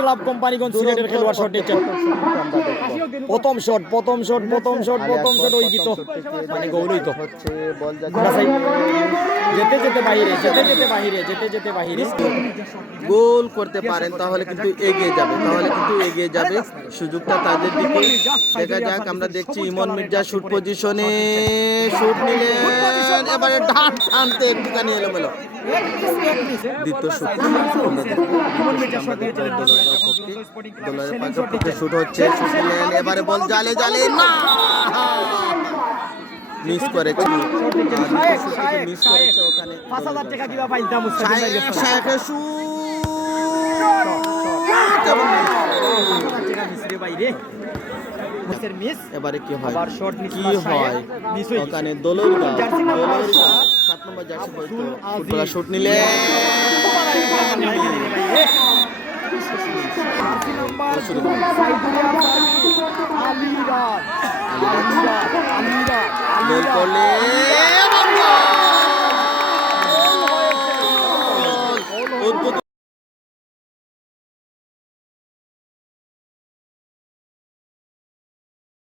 Club Companiganj সিলেটের খেলোয়াড় shot নিচ্ছেন। প্রথম শট ওই গীত মানে গোল হইতো। যেতে যেতে বাহিরে গোল করতে পারেন তাহলে কিন্তু এগিয়ে যাবে, সুযোগটা তাদের দিকে। দেখা যাক, আমরা দেখছি ইমন মির্জা শুট পজিশনে শুট নিলেন, এবারে ডান টানতে একটুখানি এলোমেলো দ্বিতীয় শুট শুট হচ্ছে, শুট নিলেন, এবারে বল জালে না, মিস করে মিস করেছে ওখানে। 5000 টাকা কিবা পাইতাম এবারে কি হয় ওখানে দোলরগাঁও 7 নম্বর জার্সি ফুটবলার শুট নিলে গোল করলে